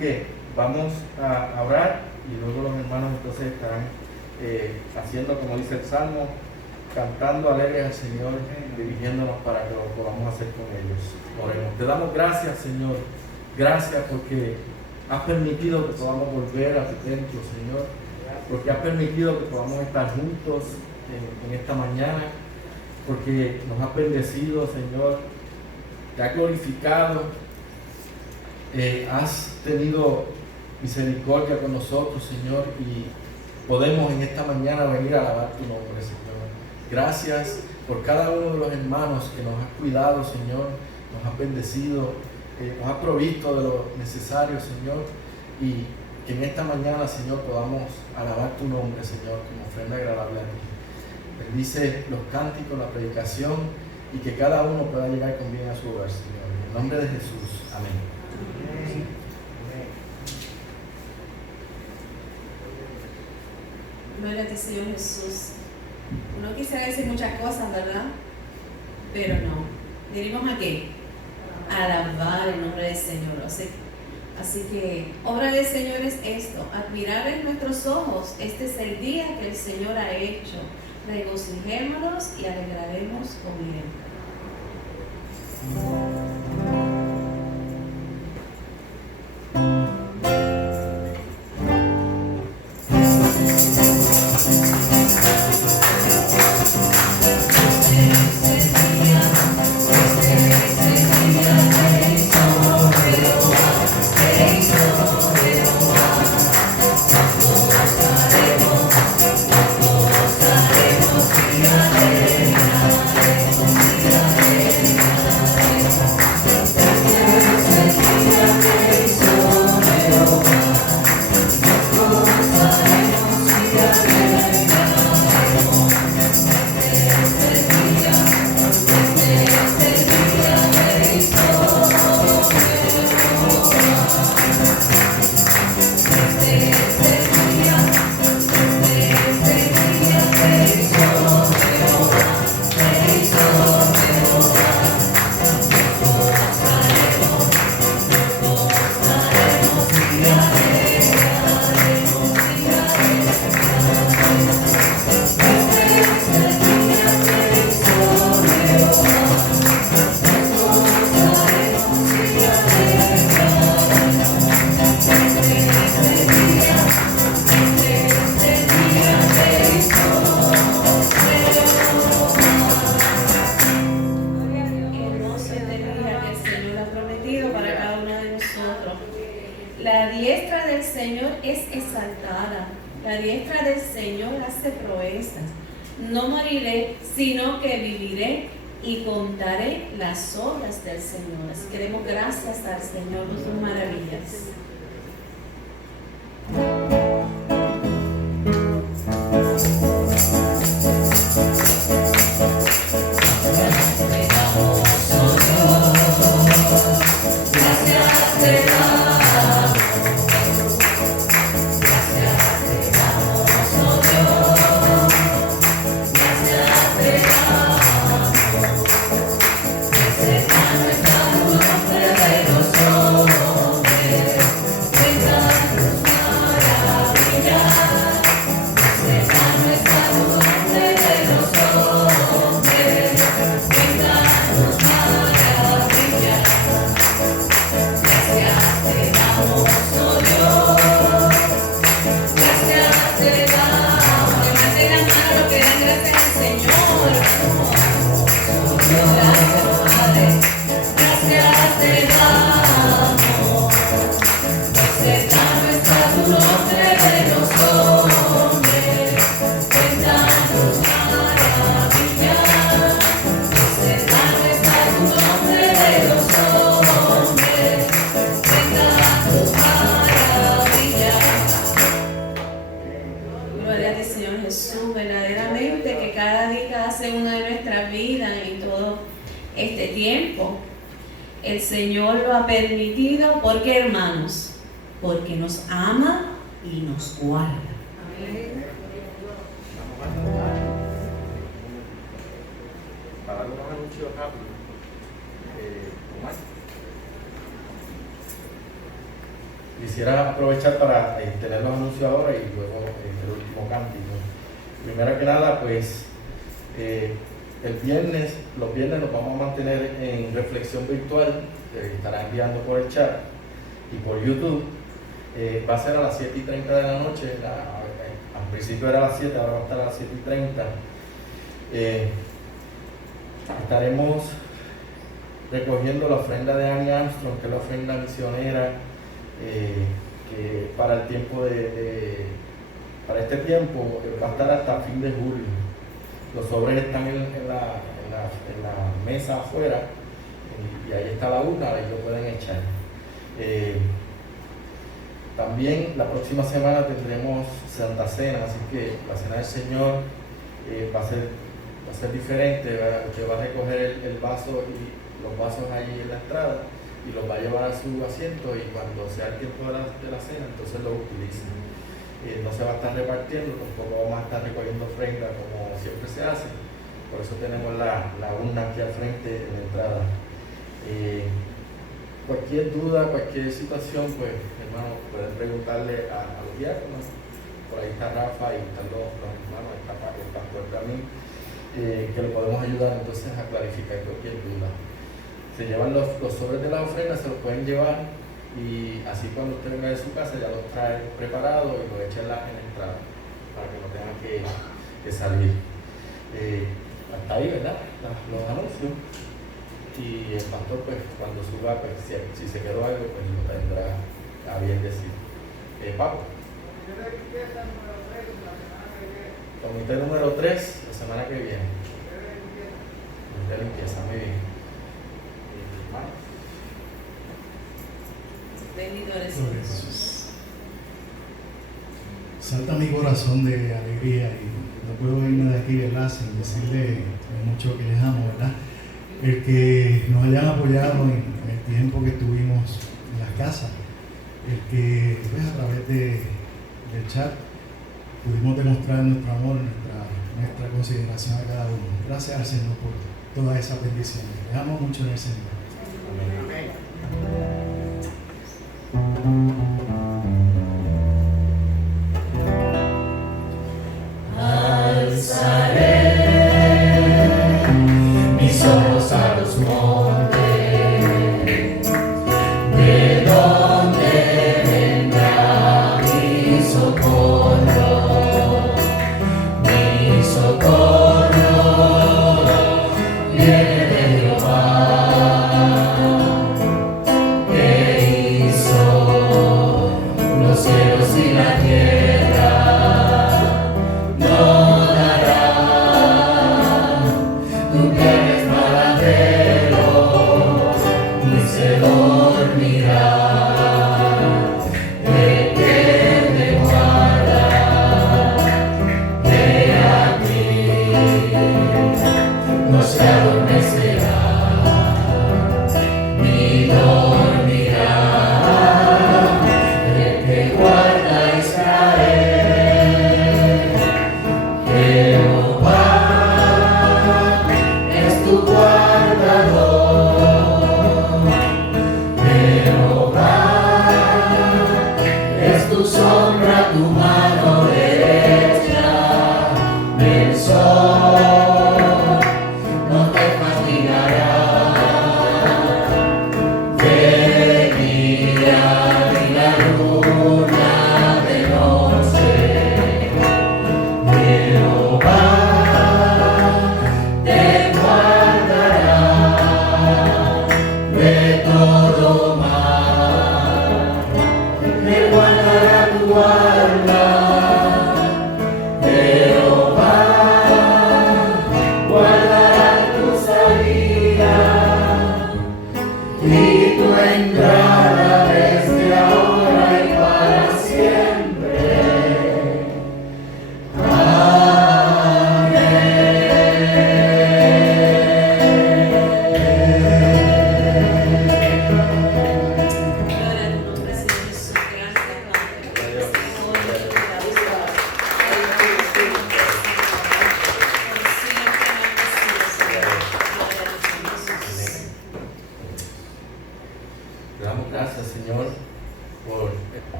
que vamos a orar y luego los hermanos entonces estarán haciendo como dice el Salmo, cantando alegre al Señor, dirigiéndonos para que lo podamos hacer con ellos. Oremos. Te damos gracias, Señor. Gracias porque has permitido que podamos volver a tu templo, Señor. Porque has permitido que podamos estar juntos en esta mañana. Porque nos has bendecido, Señor. Te has glorificado. Has tenido misericordia con nosotros, Señor. Y podemos en esta mañana venir a alabar tu nombre, Señor. Gracias por cada uno de los hermanos que nos has cuidado, Señor. Nos has bendecido. Nos has provisto de lo necesario, Señor. Y que en esta mañana, Señor, podamos alabar tu nombre, Señor, como ofrenda agradable a ti. Bendice los cánticos, la predicación y que cada uno pueda llegar con bien a su hogar, Señor. En el nombre de Jesús. Amén. Amén. Gloria a ti, Señor Jesús. Uno quisiera decir muchas cosas, ¿verdad? Pero no. Venimos a qué? A alabar el nombre del Señor. Así que, obra del Señor es esto, admirar en nuestros ojos. Este es el día que el Señor ha hecho. Regocijémonos y alegraremos con Él. La diestra del Señor es exaltada, la diestra del Señor hace proezas. No moriré, sino que viviré y contaré las obras del Señor. Así que demos gracias al Señor por sus maravillas. El Señor lo ha permitido, ¿por qué, hermanos? Porque nos ama y nos guarda. Amén. Para dar unos anuncios rápidos. Omar. quisiera aprovechar para tener los anuncios ahora y luego el último cántico. Primero que nada, pues los viernes nos vamos a mantener en reflexión virtual, que estará enviando por el chat y por YouTube. Va a ser a las 7:30 de la noche, al principio era a las 7, ahora va a estar a las 7:30. Estaremos recogiendo la ofrenda de Annie Armstrong, que es la ofrenda misionera, que para el tiempo para este tiempo va a estar hasta fin de julio. Los sobres están en la mesa afuera y ahí está la urna, ahí lo pueden echar. También la próxima semana tendremos Santa Cena, así que la Cena del Señor va a ser diferente. Usted va a recoger el vaso y los vasos allí en la entrada y los va a llevar a su asiento, y cuando sea el tiempo de la cena, entonces lo utiliza. No se va a estar repartiendo, tampoco vamos a estar recogiendo ofrenda como siempre se hace. Por eso tenemos la urna aquí al frente en la entrada. Cualquier duda, cualquier situación, pues hermano, pueden preguntarle a los diáconos. Por ahí está Rafa y están los hermanos, está el pastor también, que le podemos ayudar entonces a clarificar cualquier duda. Se llevan los sobres de la ofrenda, se los pueden llevar, y así cuando usted venga de su casa ya los trae preparados y los echa en la entrada para que no tengan que salir. Hasta ahí, ¿verdad? Los anuncios. Y el pastor, pues cuando suba, pues si se quedó algo, pues lo tendrá a bien decir. Paco. Comité número 3 la semana que viene. Comité de limpieza, muy bien. Bendito eres Jesús. Salta mi corazón de alegría y no puedo irme de aquí, ¿verdad?, sin decirle lo mucho que les amo, ¿verdad? El que nos hayan apoyado en el tiempo que estuvimos en las casas, el que pues, a través del chat pudimos demostrar nuestro amor, nuestra consideración a cada uno. Gracias al Señor por todas esas bendiciones. Les amo mucho en el Señor. Amén. Alzaré mis ojos a los montes, de donde vendrá mi socorro. Mi socorro viene de Jehová,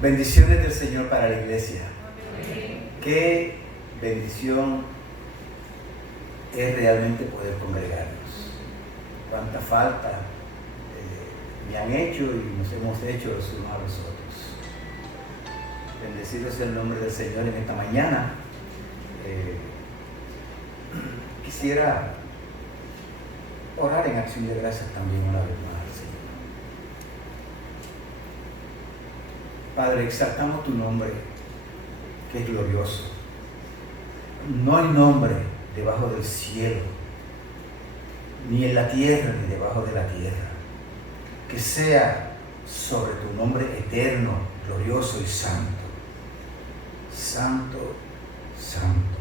Bendiciones del Señor para la iglesia. Qué bendición es realmente poder congregarnos. Cuánta falta me han hecho y nos hemos hecho los unos a los otros. Bendecido sea el nombre del Señor en esta mañana. Quisiera orar en acción de gracias también una vez más, Señor. Padre, exaltamos tu nombre, que es glorioso. No hay nombre debajo del cielo, ni en la tierra, ni debajo de la tierra, que sea sobre tu nombre eterno, glorioso y santo. Santo, santo.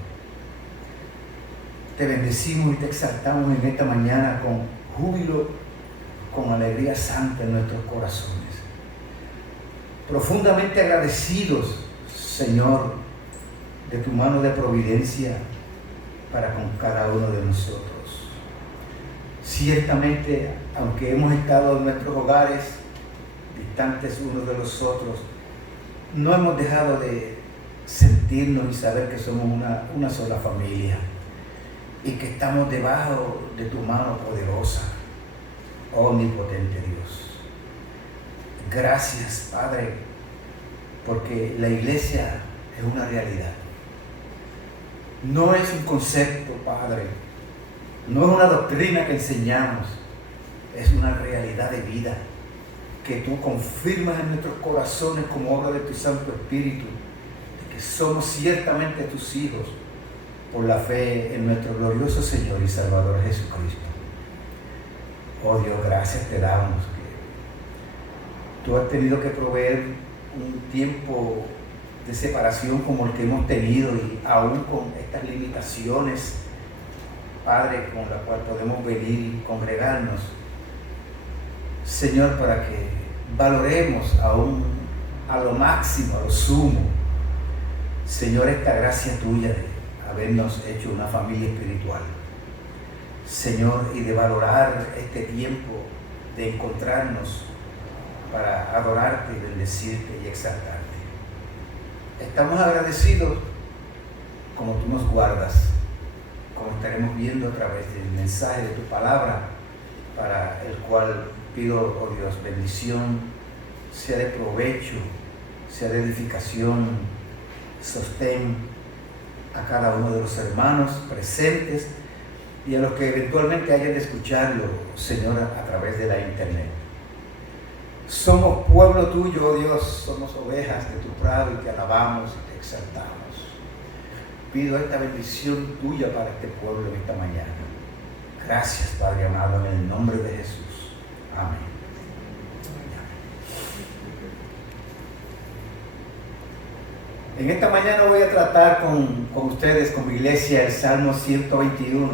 Te bendecimos y te exaltamos en esta mañana con júbilo, con alegría santa en nuestros corazones. Profundamente agradecidos, Señor, de tu mano de providencia para con cada uno de nosotros. Ciertamente, aunque hemos estado en nuestros hogares, distantes unos de los otros, no hemos dejado de sentirnos y saber que somos una sola familia y que estamos debajo de tu mano poderosa, omnipotente Dios. Gracias, Padre, porque la iglesia es una realidad. No es un concepto, Padre, no es una doctrina que enseñamos, es una realidad de vida que tú confirmas en nuestros corazones como obra de tu Santo Espíritu, de que somos ciertamente tus hijos por la fe en nuestro glorioso Señor y Salvador Jesucristo. Oh Dios, gracias te damos que tú has tenido que proveer un tiempo de separación como el que hemos tenido y aún con estas limitaciones, Padre, con la cual podemos venir y congregarnos, Señor, para que valoremos aún a lo máximo, a lo sumo, Señor, esta gracia tuya de habernos hecho una familia espiritual, Señor, y de valorar este tiempo de encontrarnos para adorarte y bendecirte y exaltarte. Estamos agradecidos como tú nos guardas, como estaremos viendo a través del mensaje de tu palabra, para el cual pido, oh Dios, bendición, sea de provecho, sea de edificación, sostén a cada uno de los hermanos presentes y a los que eventualmente hayan de escucharlo, Señor, a través de la internet. Somos pueblo tuyo, oh Dios, somos ovejas de tu prado y te alabamos y te exaltamos. Pido esta bendición tuya para este pueblo en esta mañana. Gracias, Padre amado, en el nombre de Jesús. Amén. En esta mañana voy a tratar con ustedes, con mi iglesia, el Salmo 121,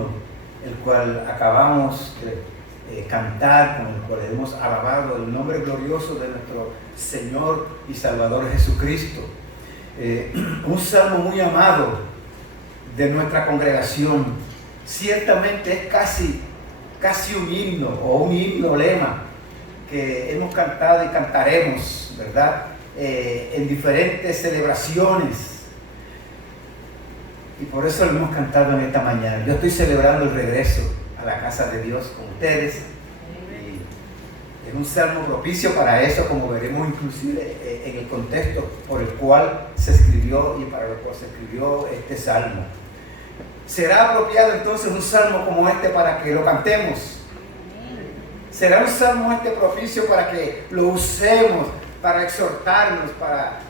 el cual acabamos de cantar, con el cual hemos alabado el nombre glorioso de nuestro Señor y Salvador Jesucristo. Un salmo muy amado de nuestra congregación. Ciertamente es casi un himno o un himno lema que hemos cantado y cantaremos, ¿verdad? En diferentes celebraciones, y por eso lo hemos cantado en esta mañana. Yo estoy celebrando el regreso a la casa de Dios con ustedes, y es un salmo propicio para eso, como veremos inclusive en el contexto por el cual se escribió y para el cual se escribió este salmo. ¿Será apropiado entonces un salmo como este para que lo cantemos? ¿Será un salmo este propicio para que lo usemos, para exhortarnos, para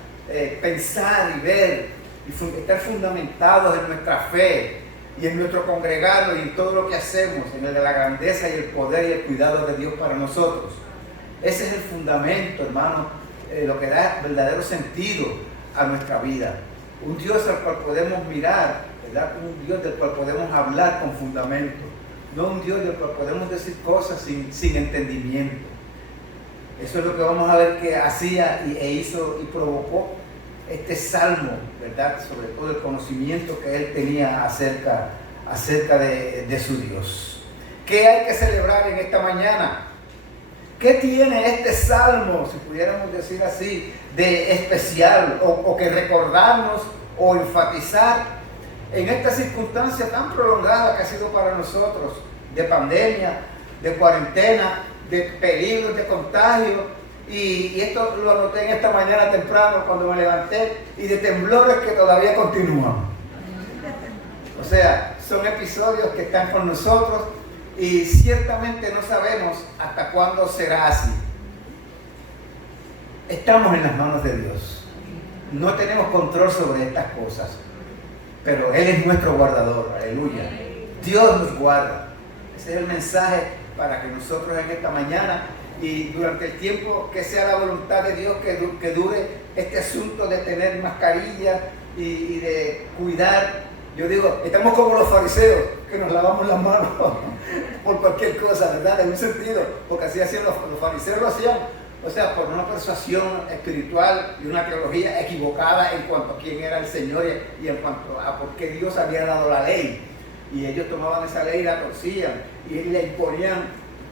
pensar y ver y estar fundamentados en nuestra fe y en nuestro congregado y en todo lo que hacemos, en la grandeza y el poder y el cuidado de Dios para nosotros? Ese es el fundamento, hermano, lo que da verdadero sentido a nuestra vida. Un Dios al cual podemos mirar, ¿verdad? Un Dios del cual podemos hablar con fundamento, no un Dios del cual podemos decir cosas sin entendimiento. Eso es lo que vamos a ver que hacía e hizo y provocó este salmo, ¿verdad? Sobre todo el conocimiento que él tenía acerca de su Dios. ¿Qué hay que celebrar en esta mañana? ¿Qué ¿Qué tiene este salmo, si pudiéramos decir así, de especial o que recordarnos o enfatizar en esta circunstancia tan prolongada que ha sido para nosotros, de pandemia, de cuarentena, de peligros de contagio? Y esto lo anoté en esta mañana temprano cuando me levanté, y de temblores que todavía continúan. O sea, son episodios que están con nosotros y ciertamente no sabemos hasta cuándo será así. Estamos en las manos de Dios. No tenemos control sobre estas cosas, pero Él es nuestro guardador. Aleluya. Dios nos guarda. Ese es el mensaje para que nosotros en esta mañana y durante el tiempo que sea la voluntad de Dios que dure este asunto de tener mascarilla y de cuidar. Yo digo, estamos como los fariseos, que nos lavamos las manos por cualquier cosa, ¿verdad? En un sentido, porque así hacían los fariseos, lo hacían, o sea, por una persuasión espiritual y una teología equivocada en cuanto a quién era el Señor y en cuanto a por qué Dios había dado la ley. Y ellos tomaban esa ley y la torcían y le imponían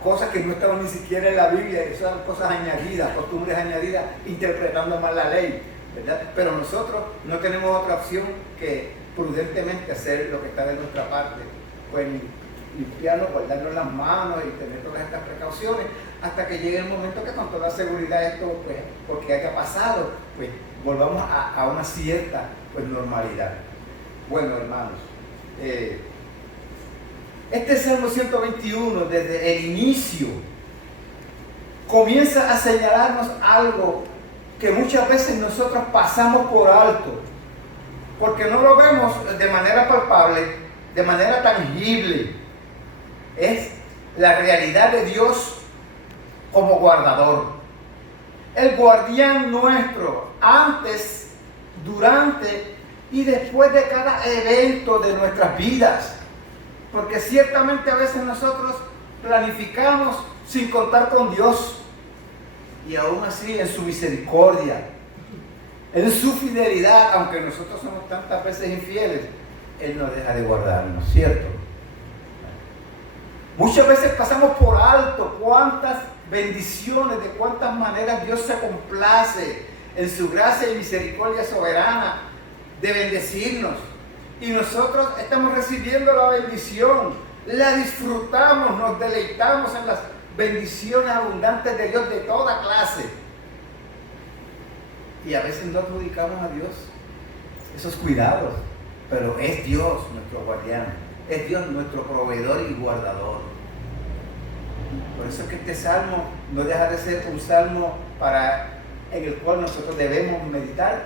cosas que no estaban ni siquiera en la Biblia, esas eran cosas añadidas, costumbres añadidas, interpretando mal la ley, ¿verdad? Pero nosotros no tenemos otra opción que prudentemente hacer lo que está de nuestra parte, pues limpiarnos, guardarnos las manos y tener todas estas precauciones hasta que llegue el momento que con toda seguridad esto, pues, porque haya pasado, pues volvamos a una cierta, pues, normalidad. Bueno, hermanos, este Salmo 121 desde el inicio comienza a señalarnos algo que muchas veces nosotros pasamos por alto, porque no lo vemos de manera palpable, de manera tangible. Es la realidad de Dios como guardador, el guardián nuestro, antes, durante y después de cada evento de nuestras vidas. Porque ciertamente a veces nosotros planificamos sin contar con Dios, y aún así en su misericordia, en su fidelidad, aunque nosotros somos tantas veces infieles, Él no deja de guardarnos, ¿cierto? Muchas veces pasamos por alto cuántas bendiciones, de cuántas maneras Dios se complace en su gracia y misericordia soberana de bendecirnos. Y nosotros estamos recibiendo la bendición, la disfrutamos, nos deleitamos en las bendiciones abundantes de Dios de toda clase. Y a veces no adjudicamos a Dios esos cuidados, pero es Dios nuestro guardián, es Dios nuestro proveedor y guardador. Por eso es que este salmo no deja de ser un salmo en el cual nosotros debemos meditar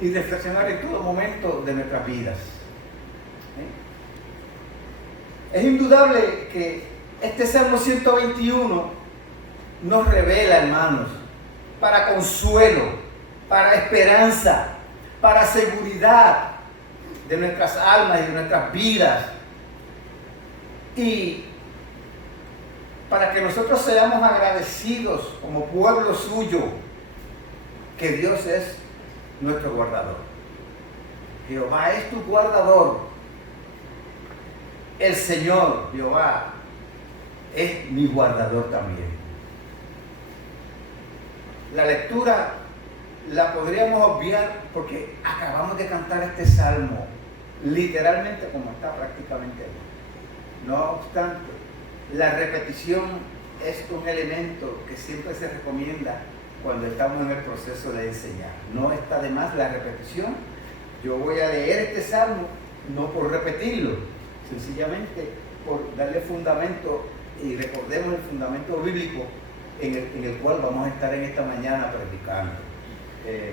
y reflexionar en todo momento de nuestras vidas. Es indudable que este Salmo 121 nos revela, hermanos, para consuelo, para esperanza, para seguridad de nuestras almas y de nuestras vidas, y para que nosotros seamos agradecidos como pueblo suyo, que Dios es nuestro guardador. Jehová es tu guardador. El Señor, Jehová, es mi guardador también. La lectura la podríamos obviar porque acabamos de cantar este salmo literalmente como está prácticamente ahí. No obstante, la repetición es un elemento que siempre se recomienda cuando estamos en el proceso de enseñar. No está de más la repetición. Yo voy a leer este salmo no por repetirlo, sencillamente por darle fundamento, y recordemos el fundamento bíblico en el cual vamos a estar en esta mañana predicando.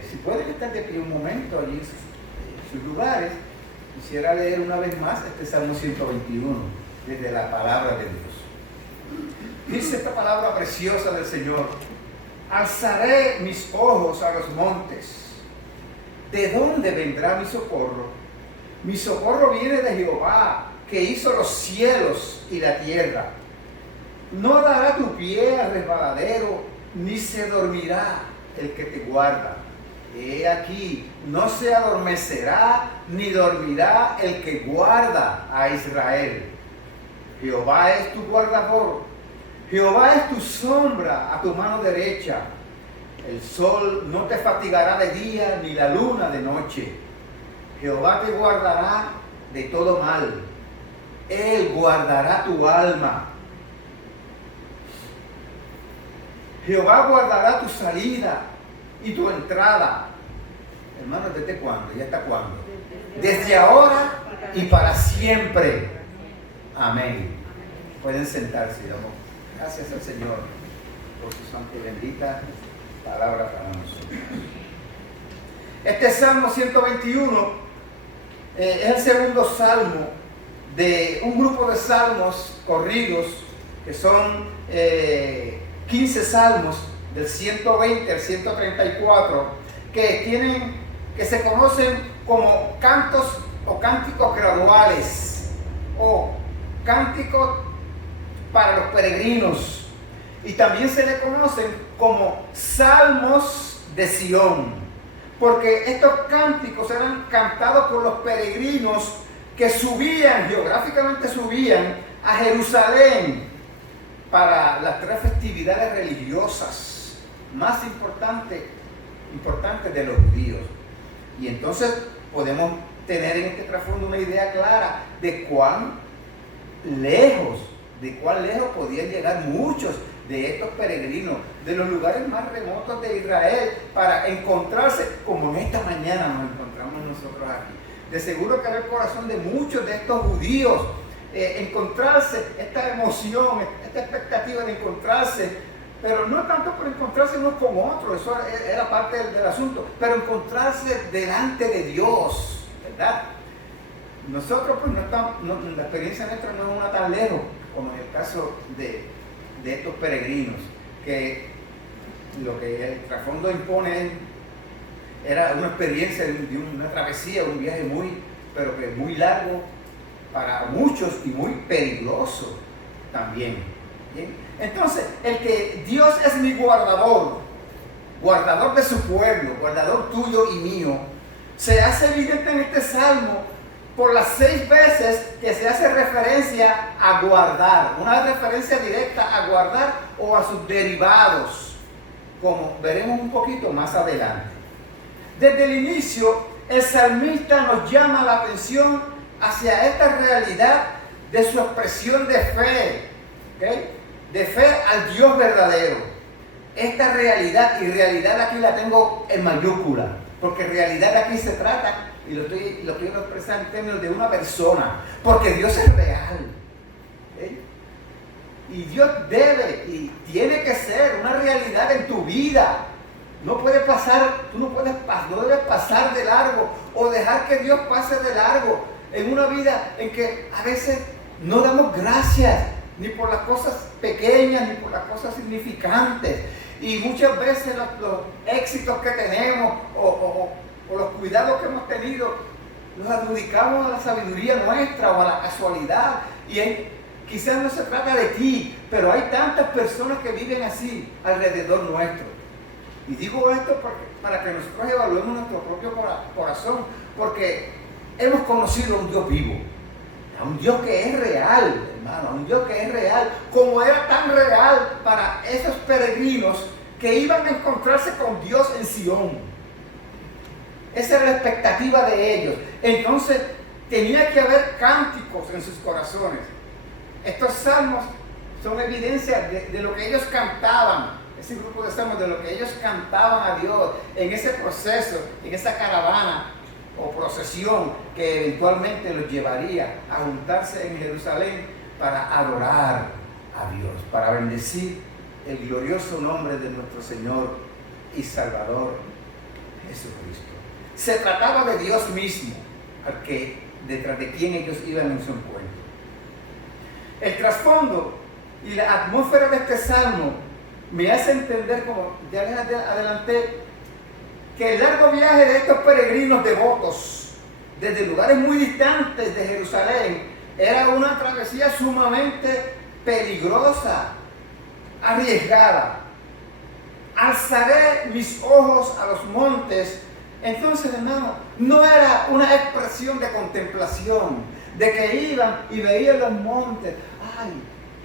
Si pueden estar de pie un momento allí en sus lugares, quisiera leer una vez más este Salmo 121 desde la palabra de Dios. Dice esta palabra preciosa del Señor: alzaré mis ojos a los montes. ¿De dónde vendrá mi socorro? Mi socorro viene de Jehová, que hizo los cielos y la tierra. No dará tu pie al resbaladero, ni se dormirá el que te guarda. He aquí, no se adormecerá, ni dormirá el que guarda a Israel. Jehová es tu guardador. Jehová es tu sombra a tu mano derecha. El sol no te fatigará de día, ni la luna de noche. Jehová te guardará de todo mal. Él guardará tu alma. Jehová guardará tu salida y tu entrada. Hermanos, ¿desde cuándo? ¿Y hasta cuándo? Desde ahora y para siempre. Amén. Pueden sentarse, amor. Gracias al Señor por su santa y bendita palabra para nosotros. Este Salmo 121 es el segundo salmo de un grupo de salmos corridos que son 15 salmos del 120 al 134 que se conocen como cantos o cánticos graduales o cánticos para los peregrinos, y también se le conocen como salmos de Sión, porque estos cánticos eran cantados por los peregrinos que geográficamente subían a Jerusalén para las 3 festividades religiosas más importantes de los judíos. Y entonces podemos tener en este trasfondo una idea clara de cuán lejos podían llegar muchos de estos peregrinos de los lugares más remotos de Israel para encontrarse, como en esta mañana nos encontramos nosotros aquí. De seguro que era el corazón de muchos de estos judíos, encontrarse, esta emoción, esta expectativa de encontrarse, pero no tanto por encontrarse unos con otros, eso era parte del asunto, pero encontrarse delante de Dios, ¿verdad? Nosotros pues la experiencia nuestra no es una tan lejos como en el caso de estos peregrinos, que lo que el trasfondo impone era una experiencia de una travesía, un viaje pero que muy largo para muchos y muy peligroso también. ¿Bien? Entonces, el que Dios es mi guardador de su pueblo, guardador tuyo y mío, se hace evidente en este salmo por las 6 veces que se hace referencia a guardar, una referencia directa a guardar o a sus derivados, como veremos un poquito más adelante. Desde el inicio, el salmista nos llama la atención hacia esta realidad de su expresión de fe, ¿okay? De fe al Dios verdadero. Esta realidad, y realidad aquí la tengo en mayúscula, porque realidad aquí se trata, y lo quiero expresar en términos de una persona, porque Dios es real. ¿Okay? Y Dios debe y tiene que ser una realidad en tu vida. No puede pasar, no debes pasar de largo o dejar que Dios pase de largo en una vida en que a veces no damos gracias ni por las cosas pequeñas ni por las cosas significantes, y muchas veces los éxitos que tenemos o los cuidados que hemos tenido los adjudicamos a la sabiduría nuestra o a la casualidad, y quizás no se trata de ti, pero hay tantas personas que viven así alrededor nuestro. Y digo esto para que nosotros evaluemos nuestro propio corazón, porque hemos conocido a un Dios vivo, a un Dios que es real, hermano, a un Dios que es real, como era tan real para esos peregrinos que iban a encontrarse con Dios en Sión. Esa era la expectativa de ellos. Entonces tenía que haber cánticos en sus corazones. Estos salmos son evidencia de lo que ellos cantaban, ese grupo de salmos, de lo que ellos cantaban a Dios en ese proceso, en esa caravana o procesión que eventualmente los llevaría a juntarse en Jerusalén para adorar a Dios, para bendecir el glorioso nombre de nuestro Señor y Salvador Jesucristo. Se trataba de Dios mismo, detrás de quien ellos iban en su encuentro. El trasfondo y la atmósfera de este salmo me hace entender, como ya les adelanté, que el largo viaje de estos peregrinos devotos desde lugares muy distantes de Jerusalén era una travesía sumamente peligrosa, arriesgada. Alzaré mis ojos a los montes. Entonces, hermano, no era una expresión de contemplación, de que iban y veían los montes. ¡Ay,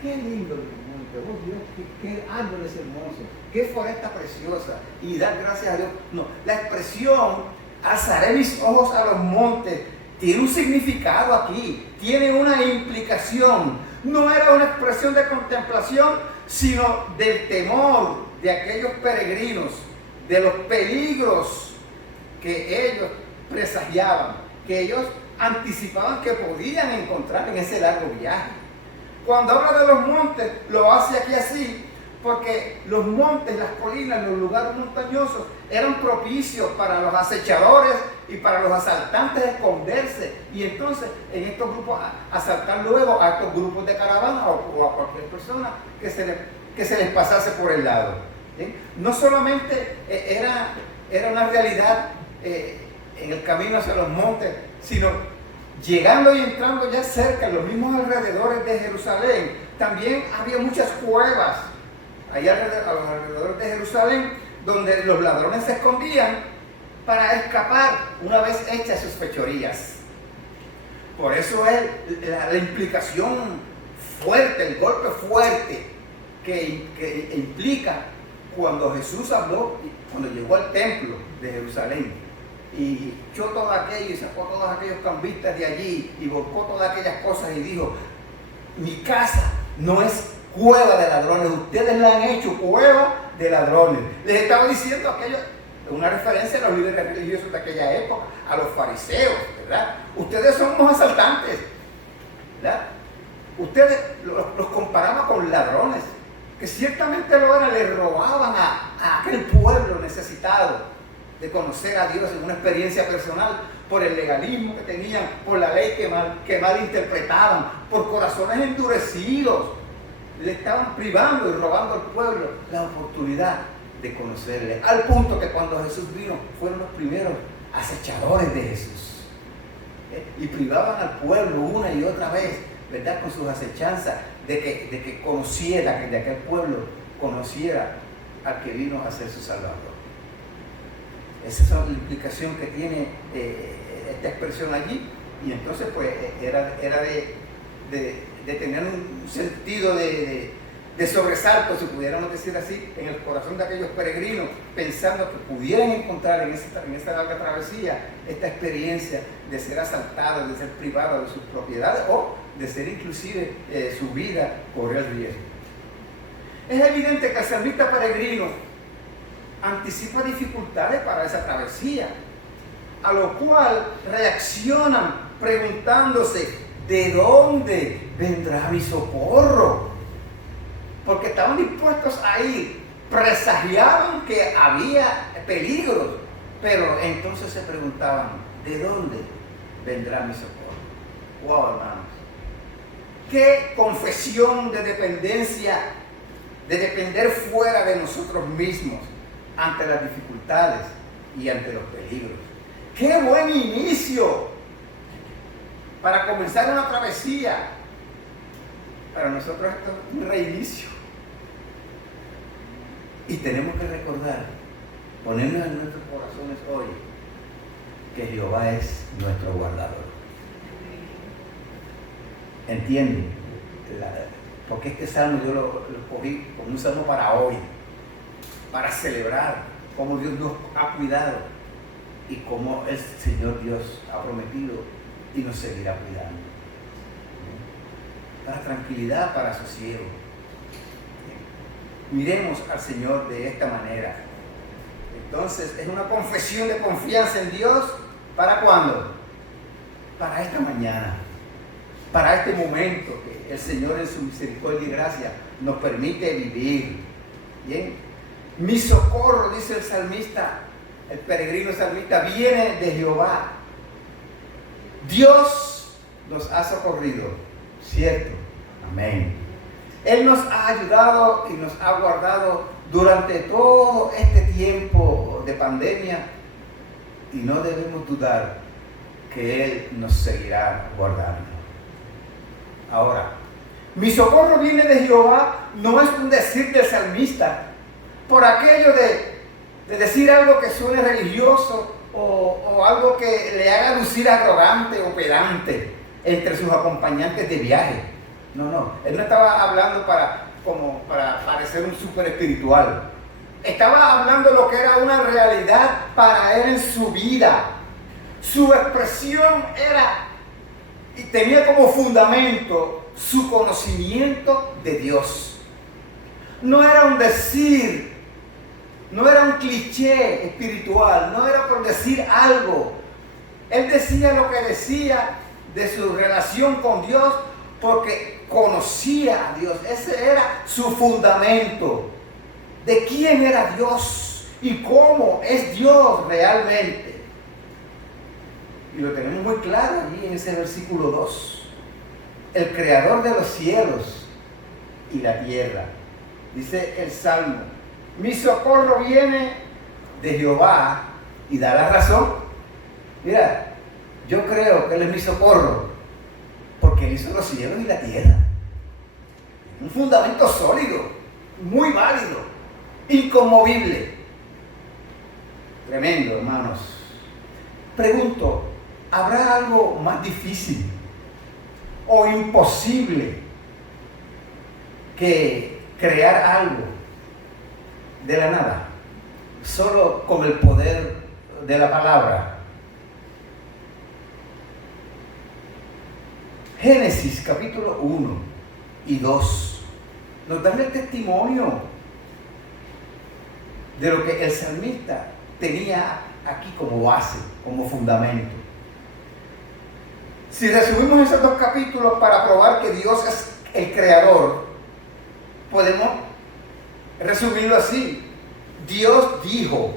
qué lindo los montes! oh Dios, qué árboles hermosos, qué foresta preciosa, y dar gracias a Dios. No, la expresión, alzaré mis ojos a los montes, tiene un significado aquí, tiene una implicación. No era una expresión de contemplación, sino del temor de aquellos peregrinos, de los peligros que ellos presagiaban, que ellos anticipaban que podían encontrar en ese largo viaje. Cuando habla de los montes, lo hace aquí así, porque los montes, las colinas, los lugares montañosos eran propicios para los acechadores y para los asaltantes esconderse, y entonces en estos grupos asaltar luego a estos grupos de caravana o a cualquier persona que se les pasase por el lado. ¿Sí? No solamente era una realidad en el camino hacia los montes, sino llegando y entrando ya cerca, en los mismos alrededores de Jerusalén, también había muchas cuevas allá a los alrededores de Jerusalén, donde los ladrones se escondían para escapar una vez hechas sus fechorías. Por eso es la implicación fuerte, el golpe fuerte que implica cuando Jesús habló, cuando llegó al templo de Jerusalén y echó todo aquello y sacó todos aquellos cambistas de allí y volcó todas aquellas cosas y dijo: mi casa no es cueva de ladrones, ustedes la han hecho cueva de ladrones. Les estaba diciendo aquello, una referencia a los líderes religiosos de aquella época, a los fariseos, ¿verdad? Ustedes son unos asaltantes, ¿verdad? Ustedes los comparaba con ladrones, que ciertamente lo eran, le robaban a aquel pueblo necesitado de conocer a Dios en una experiencia personal, por el legalismo que tenían, por la ley que mal interpretaban, por corazones endurecidos. Le estaban privando y robando al pueblo la oportunidad de conocerle, al punto que cuando Jesús vino fueron los primeros acechadores de Jesús, y privaban al pueblo una y otra vez, ¿verdad?, con sus acechanzas de que conociera, que de aquel pueblo conociera al que vino a ser su Salvador. Esa es la implicación que tiene esta expresión allí, y entonces pues era de tener un sentido de sobresalto, si pudiéramos decir así, en el corazón de aquellos peregrinos, pensando que pudieran encontrar en esta larga travesía esta experiencia de ser asaltados, de ser privados de sus propiedades o de ser inclusive su vida correr el riesgo. Es evidente que el salmista peregrino anticipa dificultades para esa travesía, a lo cual reaccionan preguntándose: ¿de dónde vendrá mi socorro? Porque estaban dispuestos a ir, presagiaban que había peligros, pero entonces se preguntaban: ¿de dónde vendrá mi socorro? Wow, hermanos, qué confesión de dependencia, de depender fuera de nosotros mismos ante las dificultades y ante los peligros. ¡Qué buen inicio para comenzar una travesía! Para nosotros esto es un reinicio. Y tenemos que recordar, ponernos en nuestros corazones hoy, que Jehová es nuestro guardador. ¿Entienden? Porque este salmo yo lo cogí como un salmo para hoy, para celebrar cómo Dios nos ha cuidado y cómo el Señor Dios ha prometido y nos seguirá cuidando. Para tranquilidad, para sosiego. Miremos al Señor de esta manera. Entonces, es una confesión de confianza en Dios. ¿Para cuándo? Para esta mañana, para este momento que el Señor en su misericordia y gracia nos permite vivir. Bien, mi socorro, dice el salmista, el peregrino salmista, viene de Jehová. Dios nos ha socorrido, ¿cierto? Amén. Él nos ha ayudado y nos ha guardado durante todo este tiempo de pandemia, y no debemos dudar que Él nos seguirá guardando. Ahora, mi socorro viene de Jehová no es un decir del salmista por aquello de decir algo que suene religioso o algo que le haga lucir arrogante o pedante entre sus acompañantes de viaje. No, él no estaba hablando para como para parecer un súper espiritual. Estaba hablando de lo que era una realidad para él en su vida. Su expresión era y tenía como fundamento su conocimiento de Dios. No era un decir, no era un cliché espiritual, no era por decir algo. Él decía lo que decía de su relación con Dios porque conocía a Dios. Ese era su fundamento de quién era Dios y cómo es Dios realmente. Y lo tenemos muy claro allí en ese versículo 2. El creador de los cielos y la tierra. Dice el Salmo: mi socorro viene de Jehová, y da la razón. Mira, yo creo que Él es mi socorro porque Él hizo los cielos y la tierra. Un fundamento sólido, muy válido, inconmovible. Tremendo, hermanos. Pregunto, ¿habrá algo más difícil o imposible que crear algo de la nada, solo con el poder de la palabra? Génesis capítulo 1 y 2 nos dan el testimonio de lo que el salmista tenía aquí como base, como fundamento. Si resumimos esos dos capítulos para probar que Dios es el creador, podemos resumirlo así: Dios dijo,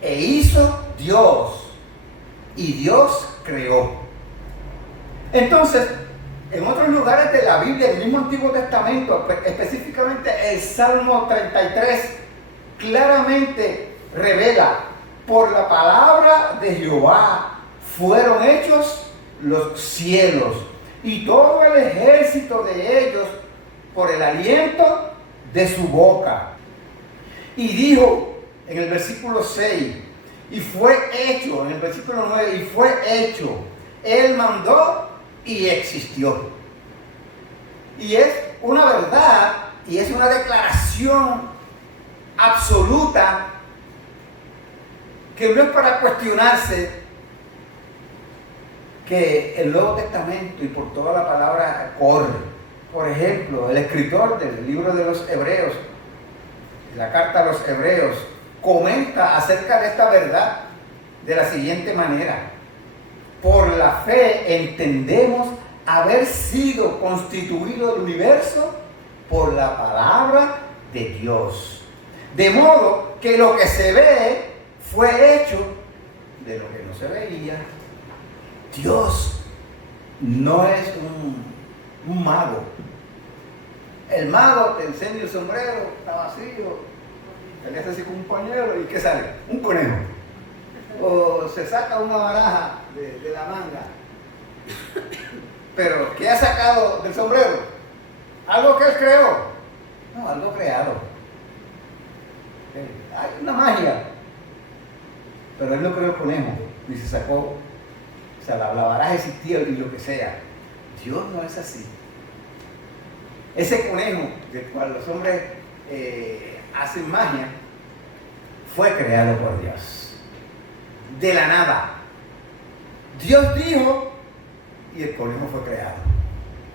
e hizo Dios, y Dios creó. Entonces, en otros lugares de la Biblia, el mismo Antiguo Testamento, específicamente el Salmo 33, claramente revela: por la palabra de Jehová fueron hechos los cielos, y todo el ejército de ellos por el aliento de su boca. Y dijo en el versículo 6, y fue hecho, en el versículo 9, y fue hecho. Él mandó y existió. Y es una verdad, y es una declaración absoluta que no es para cuestionarse, que el Nuevo Testamento y por toda la palabra corre. Por ejemplo, el escritor del libro de los Hebreos, la carta a los Hebreos, comenta acerca de esta verdad de la siguiente manera: por la fe entendemos haber sido constituido el universo por la palabra de Dios, de modo que lo que se ve fue hecho de lo que no se veía. Dios no es un mago. El mago te enseña el sombrero, está vacío, le hace así con un pañuelo y ¿qué sale? Un conejo. O se saca una baraja de la manga. Pero ¿qué ha sacado del sombrero? ¿Algo que él creó? No, algo creado. Hay una magia. Pero él no creó el conejo, ni se sacó. O sea, la baraja existía y lo que sea. Dios no es así. Ese conejo del cual los hombres hacen magia fue creado por Dios. De la nada. Dios dijo y el conejo fue creado.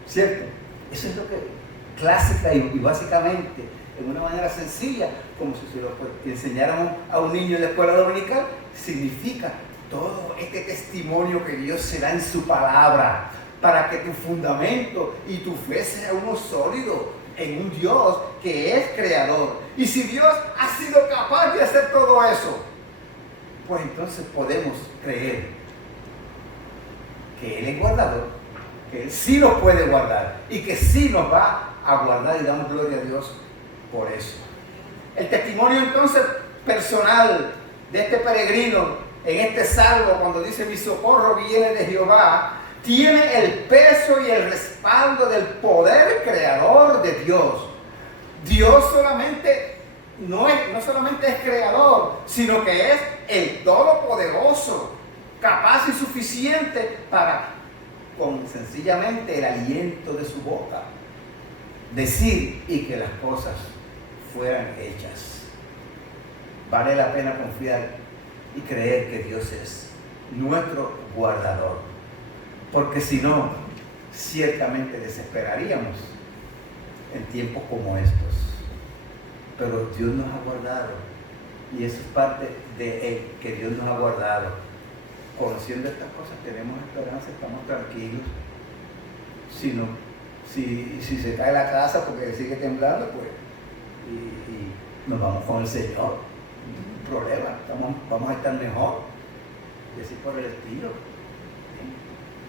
¿Cierto? Eso es lo que clásica y básicamente, en una manera sencilla, como si se lo enseñáramos a un niño en la escuela dominical, significa todo este testimonio que Dios se da en su palabra para que tu fundamento y tu fe sea uno sólido en un Dios que es creador. Y si Dios ha sido capaz de hacer todo eso, pues entonces podemos creer que Él es guardador, que Él sí nos puede guardar y que sí nos va a guardar, y damos gloria a Dios por eso. El testimonio entonces personal de este peregrino en este salmo, cuando dice mi socorro viene de Jehová, tiene el peso y el respaldo del poder creador de Dios. Dios no solamente es creador, sino que es el todopoderoso, capaz y suficiente para, con sencillamente el aliento de su boca, decir y que las cosas fueran hechas. Vale la pena confiar y creer que Dios es nuestro guardador, porque si no, ciertamente desesperaríamos en tiempos como estos. Pero Dios nos ha guardado, y eso es parte de Él, que Dios nos ha guardado. Conociendo estas cosas tenemos esperanza, estamos tranquilos. Si se cae la casa porque sigue temblando, pues y nos vamos con el Señor. No hay problema, vamos a estar mejor. Y así por el estilo.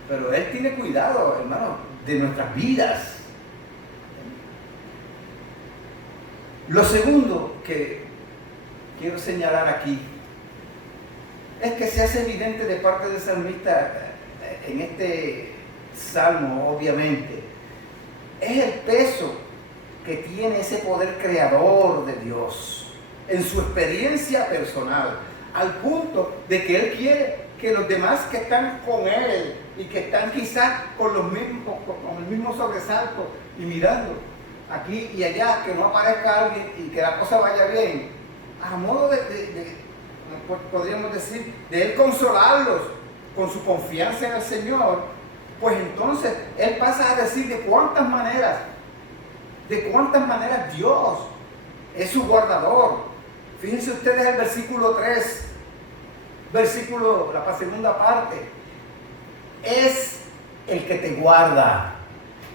Pero Él tiene cuidado, hermano, de nuestras vidas. Lo segundo que quiero señalar aquí es que se hace evidente de parte del salmista en este salmo, obviamente, es el peso que tiene ese poder creador de Dios en su experiencia personal, al punto de que Él quiere que los demás que están con Él y que están quizás con el mismo sobresalto y mirando aquí y allá, que no aparezca alguien y que la cosa vaya bien, a modo podríamos decir, de Él consolarlos con su confianza en el Señor, pues entonces Él pasa a decir de cuántas maneras Dios es su guardador. Fíjense ustedes el versículo 3, la segunda parte, es el que te guarda.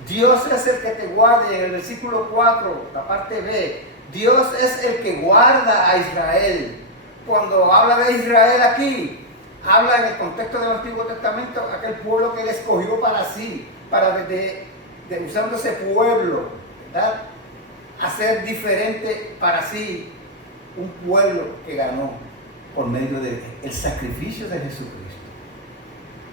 Dios es el que te guarda. Y en el versículo 4, la parte B, Dios es el que guarda a Israel. Cuando habla de Israel aquí, habla en el contexto del Antiguo Testamento, aquel pueblo que Él escogió para sí, para usando ese pueblo, ¿verdad?, hacer diferente para sí un pueblo que ganó por medio del sacrificio de Jesucristo.